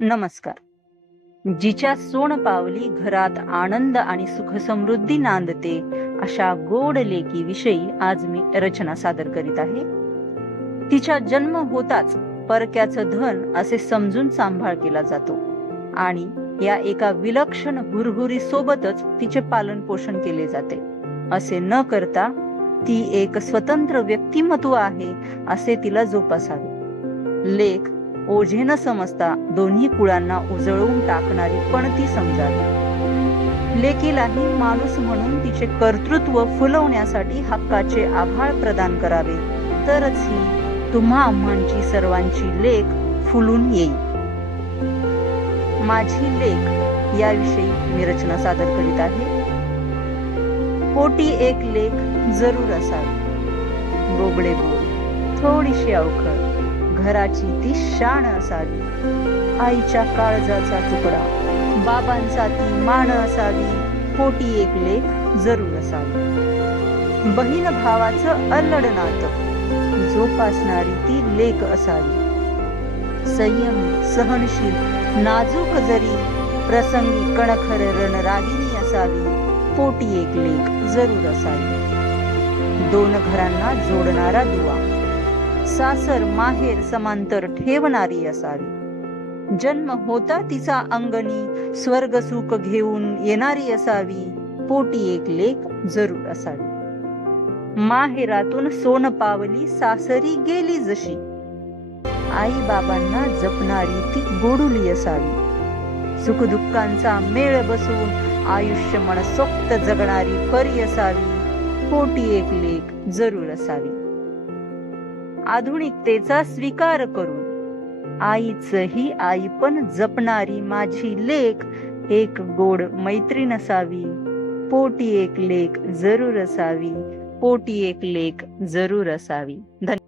नमस्कार. जिच्या सोन पावली घरात आनंद आणि सुख समृद्धी नांदते अशा गोड लेकी विषयी आज मी रचना सादर करीत आहे. तिचा जन्म होताच परक्याचं धन असे समजून सांभाळ केला जातो आणि या एका विलक्षण हुरहुरी सोबतच तिचे पालन पोषण केले जाते. असे न करता ती एक स्वतंत्र व्यक्तिमत्व आहे असे तिला जोपासावे. लेक ओझे न समजता दोन्ही कुळांना उजळवून टाकणारी पणती समजावी. लेकीलाही माणूस म्हणून तिचे कर्तृत्व फुलवण्यासाठी हक्काचे आभाळ प्रदान करावे, तरच ही तुम्हा आम्हांची सर्वांची लेक फुलून येईल. माझी लेक याविषयी मी रचना सादर करीत आहे. पोटी एक लेक जरूर असावी. बोबडे बोल, थोडीशी अवखळ, घराची ती शान असावी. आईच्या काळजाचा तुकडा, बाबांचा ती मान असावी. पोटी एक लेक जरूर असावी. बहीण भावाचं अल्लड नातं जोपासणारी ती लेक असावी. संयमी, सहनशील, नाजूक जरी प्रसंगी कणखर रणरागिणी असावी. पोटी एक लेक जरूर असावी. दोन घरांना जोडणारा दुवा, सासर माहेर समांतर ठेवणारी असावी. जन्म होता तिचा अंगणी स्वर्ग सुख घेऊन येणारी असावी. पोटी एक लेक जरूर असावी. माहेरातून सोन पावली सासरी गेली जशी, आई बाबांना जपणारी ती गोडुली असावी. सुखदुःखांचा मेळ बसून आयुष्य मनसोक्त जगणारी परी असावी. पोटी एक लेक जरूर असावी. आधुनिकतेचा स्वीकार करून आईचंही आईपण जपणारी माझी लेक एक गोड मैत्रीण असावी. पोटी एक लेक जरूर असावी. पोटी एक लेक जरूर असावी. धन्यवाद.